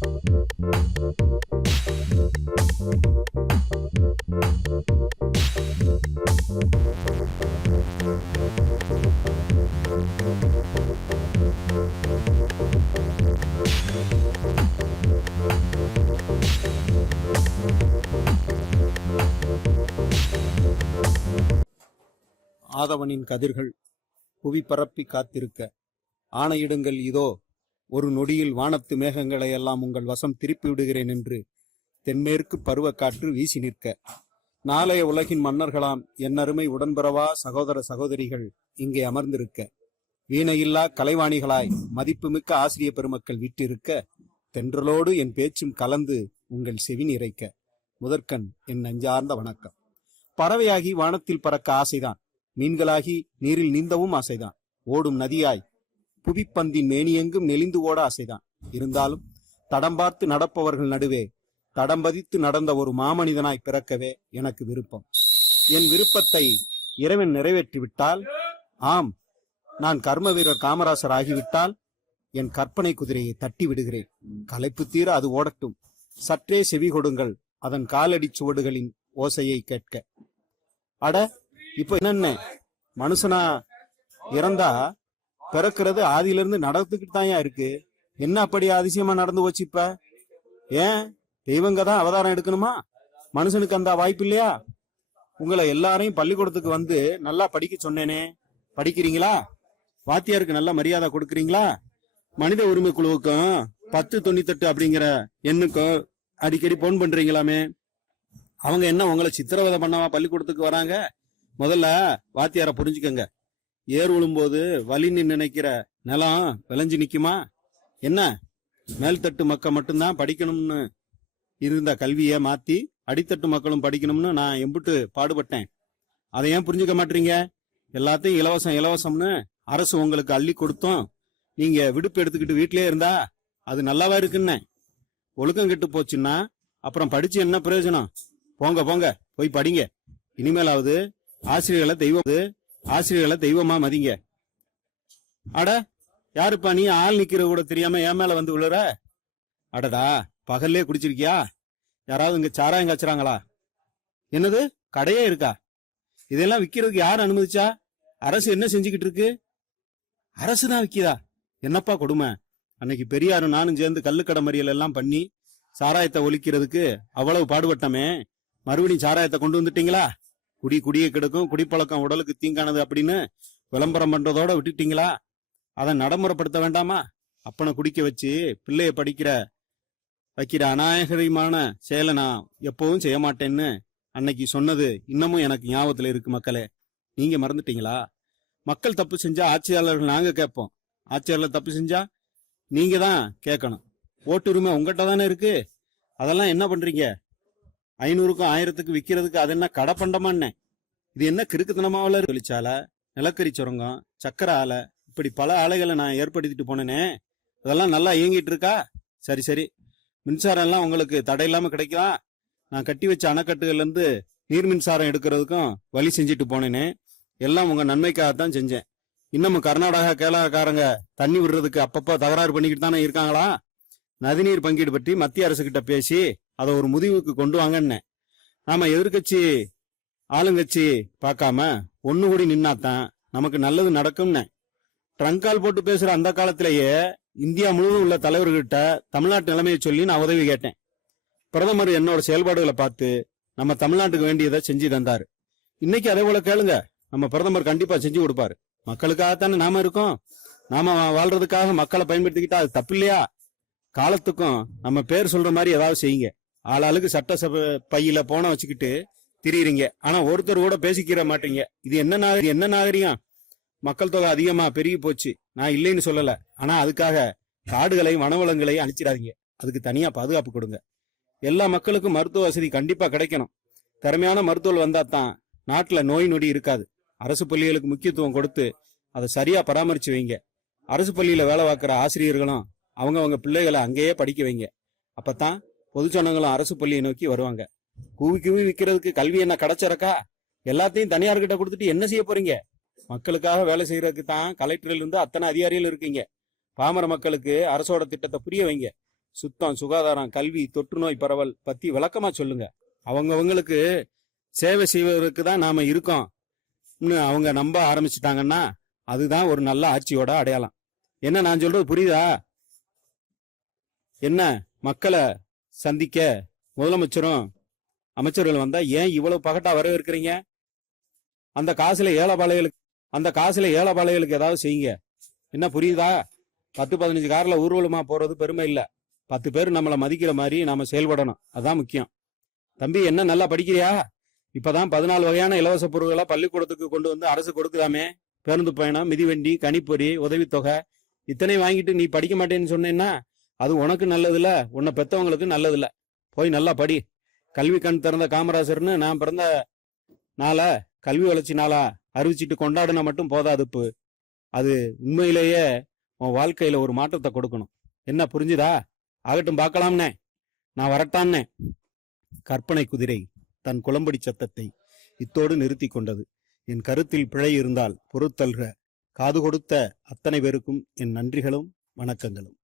ஆதவனின் கதிர்கள் புவி பரப்பி காத்திருக்க ஆணையிடுங்கள், இதோ ஒரு நொடியில் வானத்து மேகங்களை எல்லாம் உங்கள் வசம் திருப்பி விடுகிறேன் என்று தென்மேற்கு பருவக்காற்று வீசி நிற்க, நாளைய உலகின் மன்னர்களாம் என்னருமை உடன்பெறவா சகோதர சகோதரிகள் இங்கே அமர்ந்திருக்க, வீணையில்லா கலைவாணிகளாய் மதிப்புமிக்க ஆசிரிய பெருமக்கள் விட்டிருக்க, தென்றலோடு என் பேச்சும் கலந்து உங்கள் செவி நிறைக்க, முதற்கண் என் நெஞ்சார்ந்த வணக்கம். பறவையாகி வானத்தில் பறக்க ஆசைதான், மீன்களாகி நீரில் நீந்தவும் ஆசைதான், ஓடும் நதியாய் புவிப்பந்தின் மேனியெங்கும் நெளிந்து ஓட ஆசைதான். இருந்தாலும் தடம் பார்த்து நடப்பவர்கள் நடுவே தடம்பதித்து நடந்த ஒரு மாமனிதனாய் பிறக்கவே எனக்கு விருப்பம். என் விருப்பத்தை இறைவன் நிறைவேற்றிவிட்டால், ஆம், நான் கர்ம வீரர் காமராசர் ஆகிவிட்டால் என் கற்பனை குதிரையை தட்டி விடுகிறேன். களைப்பு தீர அது ஓடட்டும். சற்றே செவி கொடுங்கள் அதன் காலடி சுவடுகளின் ஓசையை கேட்க. அட, இப்ப என்னென்ன மனுஷனா இறந்தா பிறக்கிறது ஆதியிலிருந்து நடந்துக்கிட்டு தான் இருக்கு. என்ன அப்படி அதிசயமா நடந்து போச்சு? இப்ப ஏன் தெய்வங்க தான் அவதாரம் எடுக்கணுமா? மனுஷனுக்கு அந்த வாய்ப்பு இல்லையா? உங்களை எல்லாரையும் பள்ளிக்கூடத்துக்கு வந்து நல்லா படிக்க சொன்னேனே, படிக்கிறீங்களா? வாத்தியாருக்கு நல்ல மரியாதை கொடுக்குறீங்களா? மனித உரிமை குழுவுக்கும் 1098 அப்படிங்கிற எண்ணுக்கும் அடிக்கடி போன் பண்றீங்களாமே. அவங்க என்ன உங்களை சித்திரவதை பண்ணவா பள்ளிக்கூடத்துக்கு வராங்க? முதல்ல வாத்தியார புரிஞ்சுக்கங்க. ஏர் விழும்போது வலின்னு நினைக்கிற நிலம் விளைஞ்சு நிக்குமா? என்ன மேல்தட்டு மக்கள் மட்டும்தான் படிக்கணும்னு இருந்த கல்வியை மாத்தி அடித்தட்டு மக்களும் படிக்கணும்னு நான் எம்பிட்டு பாடுபட்டேன். அதை ஏன் புரிஞ்சுக்க மாட்டீங்க? எல்லாத்தையும் இலவசம் இலவசம்னு அரசு உங்களுக்கு அள்ளி கொடுத்தோம். நீங்க விடுப்பு எடுத்துக்கிட்டு வீட்டிலே இருந்தா அது நல்லாவா இருக்குன்னு. ஒழுக்கம் கெட்டு போச்சுன்னா அப்புறம் படிச்சு என்ன பிரயோஜனம்? போங்க போங்க, போய் படிங்க. இனிமேலாவது ஆசிரியர்களை தெய்வமா மதிங்க. அட, யாருப்பா நீ? ஆள் நிக்கிற கூட தெரியாம என் மேல வந்து விழுற? அடடா, பகல்லே குடிச்சிருக்கியா? யாராவது இங்க சாராயம் காய்ச்சறாங்களா? என்னது, கடையே இருக்கா? இதெல்லாம் விக்கிறதுக்கு யார் அனுமதிச்சா? அரசு என்ன செஞ்சுக்கிட்டு இருக்கு? அரசுதான் விக்கிறா? என்னப்பா கொடுமை! அன்னைக்கு பெரியாரும் நானும் சேர்ந்து கள்ளுக்கடை மறியல் எல்லாம் பண்ணி சாராயத்தை ஒழிக்கிறதுக்கு அவ்வளவு பாடுபட்டமே, மறுபடியும் சாராயத்தை கொண்டு வந்துட்டீங்களா? குடியே கிடக்கும், குடிப்பழக்கம் உடலுக்கு தீங்கானது அப்படின்னு விளம்பரம் பண்றதோட விட்டுட்டீங்களா? அதை நடைமுறைப்படுத்த வேண்டாமா? அப்பனை குடிக்க வச்சு பிள்ளைய வைக்கிற அநாயகரமான செயலை நான் எப்பவும் செய்ய மாட்டேன்னு அன்னைக்கு சொன்னது இன்னமும் எனக்கு ஞாபகத்துல இருக்கு. மக்களே, நீங்க மறந்துட்டீங்களா? மக்கள் தப்பு செஞ்சா ஆட்சியாளர்கள் நாங்க கேட்போம், ஆட்சியாளர் தப்பு செஞ்சா நீங்க தான் கேட்கணும். ஓட்டுரிமை உங்ககிட்ட தானே இருக்கு. அதெல்லாம் என்ன பண்றீங்க? 500க்கும் 1000த்துக்கு விற்கிறதுக்கு அது என்ன கடை பண்டமான்னு? இது என்ன கிறுக்குத்தனமாவில் தொழிற்சாலை, நிலக்கரி சுரங்கம், சக்கர ஆலை, இப்படி பல ஆலைகளை நான் ஏற்படுத்திட்டு போனேனே. இதெல்லாம் நல்லா இயங்கிட்டு இருக்கா? சரி சரி, மின்சாரம் எல்லாம் உங்களுக்கு தடையில்லாம கிடைக்குதா? நான் கட்டி வச்ச அணைக்கட்டுகள்ல இருந்து நீர் மின்சாரம் எடுக்கிறதுக்கும் வழி செஞ்சுட்டு போனேனே. எல்லாம் உங்க நன்மைக்காகத்தான் செஞ்சேன். இன்னமும் கர்நாடகா கேரளாக்காரங்க தண்ணி விடுறதுக்கு அப்பப்போ தகராறு பண்ணிக்கிட்டு தானே இருக்காங்களா? நதிநீர் பங்கீடு பற்றி மத்திய அரசு கிட்ட பேசி அதை ஒரு முடிவுக்கு கொண்டு வாங்கன்னு நாம எதிர்கட்சி ஆளுங்கட்சி பார்க்காம ஒண்ணு கூடி நின்னாத்தான் நமக்கு நல்லது நடக்கும்னு ட்ரங்கால் போட்டு பேசுற அந்த காலத்திலேயே இந்தியா முழுவதும் உள்ள தலைவர்கிட்ட தமிழ்நாட்டு நிலைமையை சொல்லி நான் உதவி கேட்டேன். பிரதமர் என்னோட செயல்பாடுகளை பார்த்து நம்ம தமிழ்நாட்டுக்கு வேண்டியதை செஞ்சு தந்தாரு. இன்னைக்கு அதே போல கேளுங்க, நம்ம பிரதமர் கண்டிப்பா செஞ்சு கொடுப்பாரு. மக்களுக்காகத்தானே நாம இருக்கோம். நாம வாழ்றதுக்காக மக்களை பயன்படுத்திக்கிட்டா அது தப்பு இல்லையா? காலத்துக்கும் நம்ம பேர் சொல்ற மாதிரி ஏதாவது செய்யுங்க. ஆளாளுக்கு சட்டசபை பையில போன வச்சுக்கிட்டு திரியுறீங்க, ஆனா ஒருத்தர் கூட பேசிக்கிற மாட்டீங்க. இது என்ன நாகரிகம்? மக்கள் தொகை அதிகமா பெருகி போச்சு, நான் இல்லைன்னு சொல்லல. ஆனா அதுக்காக காடுகளை வனவளங்களை அழிச்சிடாதீங்க. அதுக்கு தனியா பாதுகாப்பு கொடுங்க. எல்லா மக்களுக்கும் மருத்துவ வசதி கண்டிப்பா கிடைக்கணும். திறமையான மருத்துவர்கள் வந்தா தான் நாட்டுல நோய் நொடி இருக்காது. அரசு பள்ளிகளுக்கு முக்கியத்துவம் கொடுத்து அதை சரியா பராமரிச்சு வைங்க. அரசு பள்ளியில வேலை பார்க்கிற ஆசிரியர்களும் அவங்க பிள்ளைகளை அங்கேயே படிக்க வைங்க. அப்பதான் பொதுச்சனங்களும் அரசு பள்ளியை நோக்கி வருவாங்க. கூவி விற்கிறதுக்கு கல்வி என்ன கிடைச்சிருக்கா? எல்லாத்தையும் தனியார்கிட்ட கொடுத்துட்டு என்ன செய்ய போறீங்க? மக்களுக்காக வேலை செய்யறதுக்கு தான் கலெக்டர்ல இருந்து அத்தனை அதிகாரிகள் இருக்கீங்க. பாமர மக்களுக்கு அரசோட திட்டத்தை புரிய வைங்க. சுத்தம், சுகாதாரம், கல்வி, தொற்று நோய் பரவல் பத்தி விளக்கமா சொல்லுங்க. அவங்கவங்களுக்கு சேவை செய்வதற்கு தான் நாம இருக்கோம் அவங்க நம்ப ஆரம்பிச்சிட்டாங்கன்னா அதுதான் ஒரு நல்ல ஆட்சியோட அடையாளம். என்ன நான் சொல்றது புரியுதா? என்ன மக்களை சந்திக்க முதலமைச்சரும் அமைச்சர்கள் வந்தா ஏன் இவ்வளவு பகட்டா வரவேற்கிறீங்க? அந்த காசுல ஏழை பாளைகளுக்கு ஏதாவது செய்யுங்க. என்ன புரியுதா? 10-15 கார்ல ஊர்வலமா போறது பெருமை இல்ல. 10 பேர் நம்மளை மதிக்கிற மாதிரி நாம செயல்படணும். அதான் முக்கியம். தம்பி, என்ன நல்லா படிக்கிறியா? இப்பதான் 14 வகையான இலவச பொருட்களை பள்ளிக்கூடத்துக்கு கொண்டு வந்து அரசு கொடுக்குதாமே. பேருந்து பயணம், மிதிவண்டி, கணிப்பொறி, உதவித்தொகை இத்தனை வாங்கிட்டு நீ படிக்க மாட்டேன்னு சொன்னேன்னா அது உனக்கு நல்லதில்ல, உன்னை பெத்தவங்களுக்கு நல்லதில்ல. போய் நல்லா படி. கல்வி கண் திறந்த காமராசர்னு நான் பிறந்த நாளா கல்வி வளர்ச்சி நாளா அறிவிச்சிட்டு கொண்டாடுனா மட்டும் போதாது. அது உண்மையிலேயே உன் வாழ்க்கையில ஒரு மாற்றத்தை கொடுக்கணும். என்ன புரிஞ்சுதா? ஆகட்டும், பார்க்கலாம்னே. நான் வரட்டான்னே. கற்பனை குதிரை தன் குளம்படி சத்தத்தை இத்தோடு நிறுத்தி கொண்டது. என் கருத்தில் பிழை இருந்தால் பொறுத்தல்க. காது கொடுத்த அத்தனை பேருக்கும் என் நன்றிகளும் வணக்கங்களும்.